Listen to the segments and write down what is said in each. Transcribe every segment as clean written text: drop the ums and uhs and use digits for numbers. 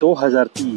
2003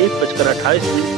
1:28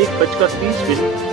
1:30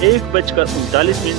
1:39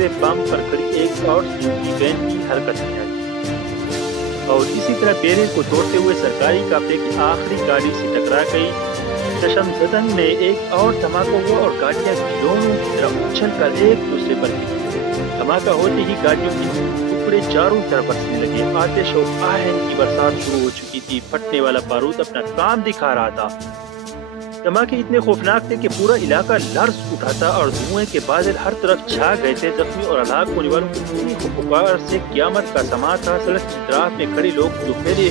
دوسرے پمپ پر کھڑی ایک اور سوزوکی وین بھی حرکت میں آئی اور اسی طرح بیرنگ کو توڑتے ہوئے سرکاری قافلے کی آخری گاڑی سے ٹکرا گئی۔ چشم زدن میں ایک اور دھماکہ ہوا اور گاڑیاں کھلونوں کی طرح اچھل کر ایک دوسرے پر گری۔ دھماکہ ہوتے ہی گاڑیوں کے ٹکڑے چاروں طرف برسنے لگے۔ آتش و آہن کی برسات شروع ہو چکی تھی۔ پھٹنے والا بارود اپنا کام دکھا رہا تھا۔ دھماکے اتنے خوفناک تھے کہ پورا علاقہ لرز اٹھا تھا اور دھوئیں کے بادل ہر طرف چھا گئے تھے۔ زخمی اور ہلاک ہونے والوں کی پوری پکار سے قیامت کا سما تھا۔ سڑک کی طرف میں کھڑے لوگ جو پہلے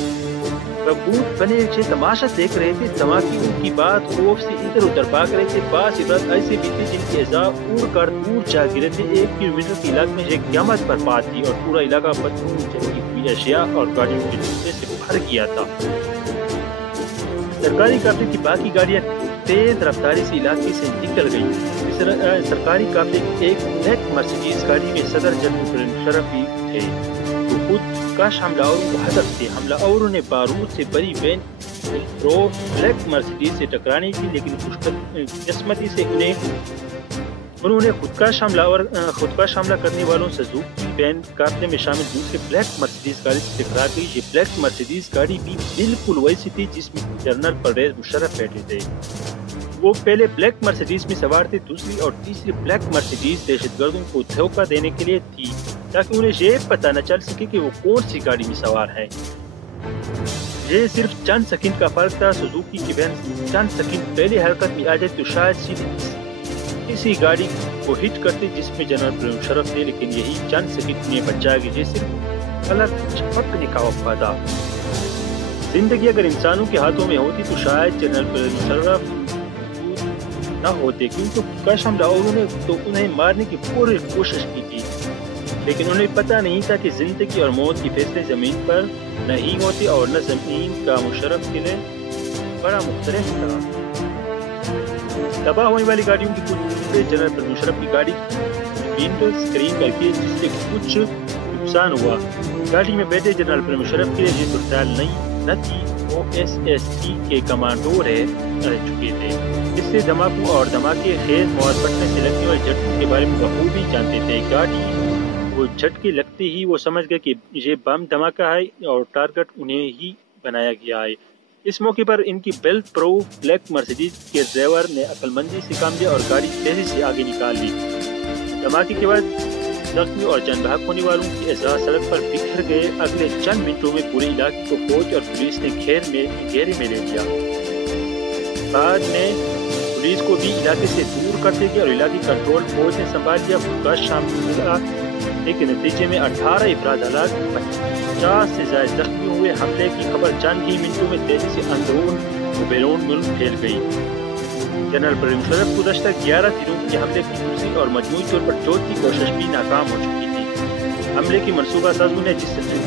ببوت بنے تماشا دیکھ رہے تھے، دھماکے کی بات خوف سے ادھر ادھر بھاگ رہے تھے۔ بعض عبرت ایسے بھی تھے جن کے اعضاء اڑ کر دور جا گرے تھے۔ 1 کلومیٹر کے علاقے میں ایک قیامت برپا تھی اور پورا علاقہ پتھروں جلی ہوئی اشیاء اور گاڑیوں کے ٹکڑے سے بھر گیا تھا۔ سرکاری قافلے کی باقی گاڑیاں تیز رفتاری سے علاقے سے نکل گئی۔ سرکاری قافلے کی ایک بلیک مرسیڈیز گاڑی میں صدر جنرل مشرف بھی تھے تو خود کش حملہ آوروں کو ہدف تھے۔ حملہ آوروں نے بارود سے بری وین بلیک مرسیڈیز سے ٹکرانے کی، لیکن خوش قسمتی سے انہوں نے خودکش حملہ کرنے والوں سوزوکی وین قافلے میں شامل دوسرے بلیک مرسیڈیز گاڑی سے ٹکرا گئی۔ یہ بلیک مرسیڈیز گاڑی بھی بالکل ویسی تھی جس میں جنرل پرویز مشرف بیٹھے تھے۔ وہ پہلے بلیک مرسیڈیز میں سوار تھے، دوسری اور تیسری بلیک مرسیڈیز دہشت گردوں کو دھوکہ دینے کے لیے تھی تاکہ انہیں یہ پتہ نہ چل سکے کہ وہ کون سی گاڑی میں سوار ہے۔ یہ صرف چند سیکنڈ کا فرق تھا۔ سوزوکی کی وین چند سیکنڈ پہلے حرکت میں آ جائے تو شاید سیدھی کسی گاڑی کو ہٹ کرتے جس میں جنرل مشرف تھے، لیکن یہی چند سیکنڈ میں بچا گیا۔ یہ صرف پلک جھپکنے کا وقفہ تھا۔ زندگی اگر انسانوں کے ہاتھوں میں ہوتی تو شاید جنرل مشرف نہ ہوتے، کیونکہ کش حملہ آوروں نے تو انہیں مارنے کی پوری کوشش کی تھی، لیکن انہیں پتہ نہیں تھا کہ زندگی اور موت کے فیصلے زمین پر نہیں ہوتے اور نہ زمین کا مشرف کے لیے بڑا مختلف تھا۔ تباہ ہونے والی گاڑیوں کی کچھ جنرل مشرف کی گاڑی ونڈو اسکرین کر کے جس سے کچھ نقصان ہوا۔ گاڑی میں بیٹھے جنرل مشرف کے لیے صورتحال نہ تھی، وہ SST کے کمانڈو رہ چکے تھے، اس سے دھماکوں اور دھماکے خیز مواد پھٹنے سے لگنے والے جھٹکوں کے بارے میں بخوبی جانتے تھے۔ گاڑی کو جھٹکے لگتے ہی وہ سمجھ گئے کہ یہ بم دھماکہ ہے اور ٹارگٹ انہیں ہی بنایا گیا ہے۔ اس موقع پر ان کی بلٹ پروف بلیک مرسیڈیز کے ڈرائیور نے عقل مندی سے کام لیا اور گاڑی تیزی سے آگے نکال لی۔ دھماکے کے بعد زخمی اور جان بحق ہونے والوں کے اعضاء سڑک پر بکھر گئے۔ اگلے چند منٹوں میں پورے علاقے کو فوج اور پولیس نے گھیرے میں لے لیا۔ بعد میں پولیس کو بھی علاقے سے دور کرتے گئے اور علاقے کنٹرول فوج نے سنبھال لیا۔ خودکش حملے کے نتیجے میں 18 افراد ہلاک، 50 سے زائد زخمی ہوئے۔ حملے کی خبر چند ہی منٹوں میں تیزی سے اندرون و بیرون ملک پھیل گئی۔ جنرل پرویز مشرف گزشتہ 11 دنوں کے حملے کی دوسری اور مجموعی طور پر چوتھی کوشش بھی ناکام ہو چکی تھی۔ حملے کی منصوبہ سازوں نے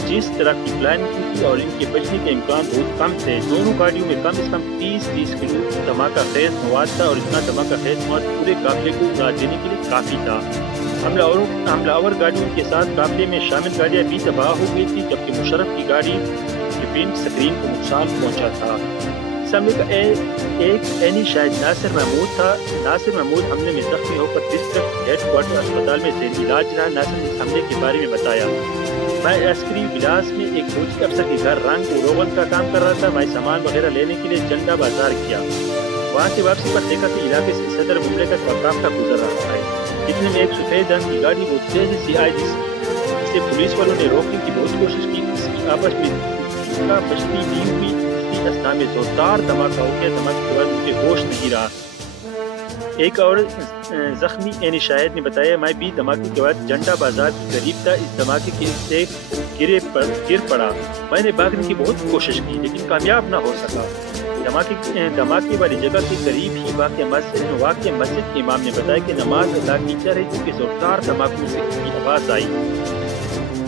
جس طرح کی پلاننگ کی تھی اور ان کے بچنے کے امکان بہت کم تھے۔ دونوں گاڑیوں میں کم از کم 30 کلو دھماکہ خیز مواد تھا اور اتنا دھماکہ خیز مواد پورے قافلے کو اڑا دینے کے لیے کافی تھا۔ حملہ آور گاڑیوں کے ساتھ قافلے میں شامل گاڑیاں بھی تباہ ہو گئی تھی، جبکہ مشرف کی گاڑی کی ونڈ اسکرین کو نقصان پہنچا تھا۔ اس حملے کا ایک عینی شاہد ناصر محمود تھا۔ ناصر محمود حملے میں زخمی ہو کر ڈسٹرکٹ ہیڈ کوارٹر اسپتال میں زیر علاج رہا۔ ناصر نے اس حملے کے بارے میں بتایا، میں عسکری بلاس میں ایک فوجی افسر کے گھر رنگ و روغن کا کام کر رہا تھا۔ میں سامان وغیرہ لینے کے لیے جنڈا بازار کیا، وہاں سے واپسی پر دیکھا کہ علاقے سے صدر مملکت کا قافلہ گزر رہا ہے۔ اتنے میں ایک سفید رنگ کی گاڑی بہت تیزی سے آئی جسے پولیس والوں نے روکنے کی بہت کوشش کی۔ اس کی آپس میں بچتی نہیں ہوئی۔ اسی اثنا میں زوردار دھماکہ ہو گیا۔ دھماکے کے بعد مجھے ہوش نہیں رہا۔ ایک اور زخمی عینی شاہد نے بتایا، میں بھی دھماکے کے بعد جنڈا بازار کے قریب تھا۔ اس دھماکے سے گر پڑا۔ میں نے بھاگنے کی بہت کوشش کی لیکن کامیاب نہ ہو سکا۔ دھماکے والی جگہ کے قریب ہی واقع مسجد کے امام نے بتایا کہ نماز ادا کی جا رہی تھی کہ زوردار دھماکوں سے کی آواز آئی۔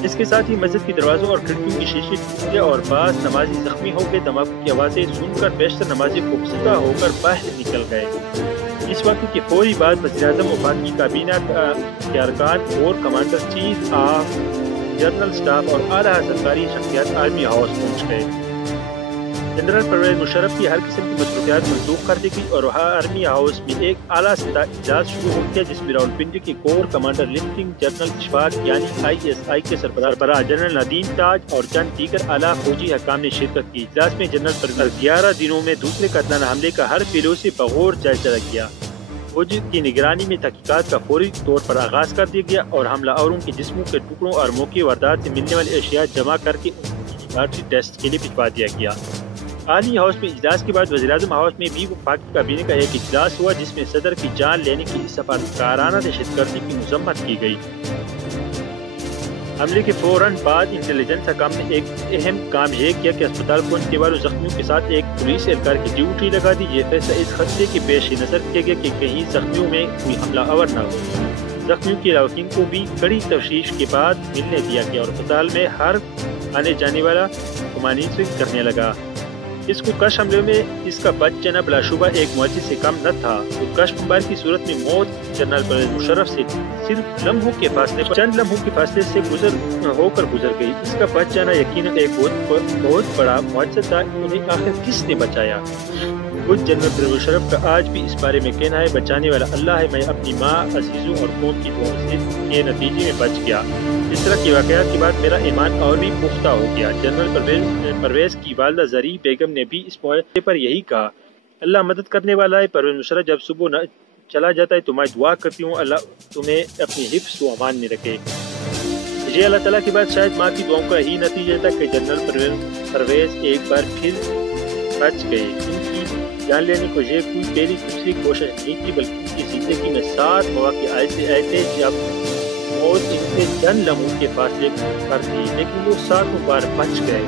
اس کے ساتھ ہی مسجد کے دروازوں اور کھڑکیوں کی شیشے ٹوٹے اور بعض نمازی زخمی ہو گئے۔ دھماکوں کی آوازیں سن کر بیشتر نمازی خوفزدہ ہو کر باہر نکل گئے۔ اس وقت کے فوری بعد وزیراعظم وفاقی کابینہ کے ارکان اور commander chief of general staff اور اعلیٰ سرکاری شخصیات آرمی ہاؤس پہنچ گئے۔ جنرل پرویز مشرف کی ہر قسم کی مصروفیات منسوخ کر دی گئی اور آرمی ہاؤس میں ایک اعلیٰ سطح اجلاس شروع ہو گیا جس میں راولپنڈی کے corps commander lieutenant general Ashfaq یعنی ISI کے سربراہ جنرل ندیم تاج اور چند دیگر اعلیٰ فوجی حکام نے شرکت کی۔ اجلاس میں جنرل پرویز 11 دنوں میں دوسرے قاتلانہ حملے کا ہر پہلو سے بغور جائزہ کیا۔ فوج کی نگرانی میں تحقیقات کا فوری طور پر آغاز کر دیا گیا اور حملہ آوروں کے جسموں کے ٹکڑوں اور موقع واردات سے ملنے والی اشیاء جمع کر کے ان کی لیبارٹری ٹیسٹ کے لیے بھجوا دیا گیا۔ عالی ہاؤس میں اجلاس کے بعد وزیراعظم ہاؤس میں بھی وفاقی کابینہ کا ایک اجلاس ہوا جس میں صدر کی جان لینے کی سفارتکارانہ دہشت گردی کی مذمت کی گئی۔ حملے کے فوراً بعد انٹیلیجنس حکام نے ایک اہم کام یہ کیا کہ اسپتال پہنچنے والوں زخمیوں کے ساتھ ایک پولیس اہلکار کی ڈیوٹی لگا دی۔ یہ فیصلہ اس خدشے کے پیش نظر کیا گیا کہ کہیں زخمیوں میں کوئی حملہ آور نہ ہو۔ زخمیوں کے لواحقین کو بھی کڑی تفتیش کے بعد ملنے دیا گیا اور اسپتال میں ہر آنے جانے والا کو مانیٹرنگ کرنے لگا۔ اس کو کش حملے میں اس کا بچ جانا بلا شبہ ایک معجزے سے کم نہ تھا۔ تو کش بمبار کی صورت میں موت جنرل پرویز مشرف سے صرف چند لمحوں کے فاصلے سے گزر گئی۔ اس کا بچ جانا یقیناً ایک بہت بڑا معجزہ تھا۔ انہیں آخر کس نے بچایا؟ خود جنرل پرویز مشرف کا آج بھی اس بارے میں کہنا ہے، بچانے والا اللہ ہے، میں اپنی ماں، عزیزوں اور قوم کی دعاؤں کے نتیجے میں بچ گیا۔ اس طرح کے واقعات کے بعد میرا ایمان اور بھی پختہ ہو گیا۔ جنرل پرویز کی والدہ زرعی بیگم نے بھی اس موقع پر یہی کہا، اللہ مدد کرنے والا ہے۔ پرویز مشرف جب صبح چلا جاتا ہے تو میں دعا کرتی ہوں اللہ تمہیں اپنی حفظ و امان میں رکھے۔ یہ اللہ تعالیٰ کے بعد شاید ماں کی دعاؤں کا ہی نتیجہ تھا کہ جنرل پرویز ایک بار پھر بچ گئے۔ ان کی جان لینے کو یہ کوئی پہلی دوسری کوشش نہیں تھی بلکہ ان کی زندگی میں 7 مواقع ایسے آئے تھے جب موت ان سے چند لمحوں کے فاصلے پر تھی، لیکن وہ 7 بار بچ گئے۔